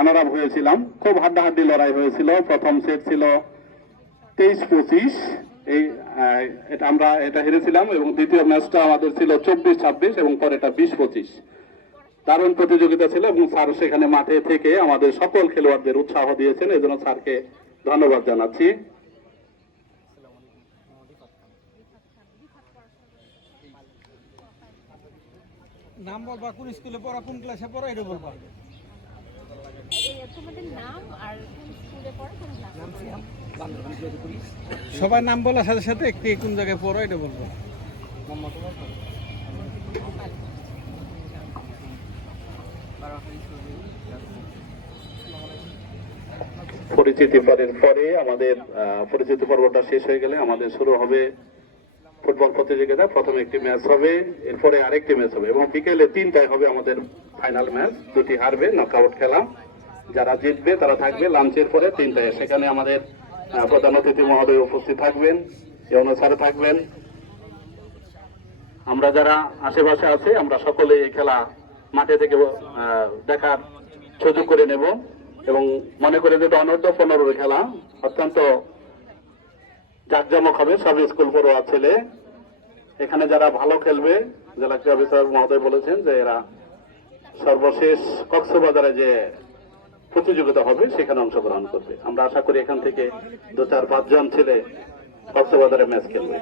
Runner up হয়েছিলাম। খুব হাড্ডাহাড্ডি লড়াই হয়েছিল। প্রথম সেট ছিল 23-25, এটা আমরা হেরেছিলাম, এবং দ্বিতীয় ম্যাচটা আমাদের ছিল 24-26 এবং পরেটা 20-25। দারুণ প্রতিযোগিতা ছিল এবং স্যার সেখানে মাঠে থেকে আমাদের সকল খেলোয়াড়দের উৎসাহ দিয়েছেন, এই জন্য স্যারকে ধন্যবাদ জানাচ্ছি। নাম বলবা, কোন স্কুলে পড়া, কোন ক্লাসে পড়া, এটা বলবা। সবাই নাম বলার সাথে সাথে একটি কোন জায়গায় পড়ো এটা বলবো। পরিচিতি পর্বের পরে আমাদের পরিচিতি পর্বটা শেষ হয়ে গেলে আমাদের শুরু হবে ফুটবল প্রতিযোগিতা। প্রথমে একটি ম্যাচ হবে, এরপরে আরেকটি ম্যাচ হবে, এবং বিকেলে 3টায় হবে আমাদের ফাইনাল ম্যাচ। দুটি হারবে নকআউট খেলা, যারা জিতবে তারা থাকবে লাঞ্চের পরে 3টায়। সেখানে আমাদের প্রধান অতিথি মহোদয় উপস্থিত থাকবেন, ইউনূস স্যার থাকবেন। আমরা যারা আশেপাশে আছি আমরা সকলে এই খেলা মাঠে থেকে দেখার সুযোগ করে নেব, এবং মনে করে যে অনূর্ধ্ব 15 খেলা অত্যন্ত জাঁকজমক হবে। সব স্কুল পড়ুয়া ছেলে এখানে যারা ভালো খেলবে, জেলা ক্রীড়া অফিসার মহোদয় বলেছেন যে এরা সর্বশেষ কক্সবাজারে যে প্রতিযোগিতা হবে সেখানে অংশগ্রহণ করবে। আমরা আশা করি এখান থেকে 2, 4, 5 জন ছেলে কক্সবাজারে ম্যাচ খেলবে।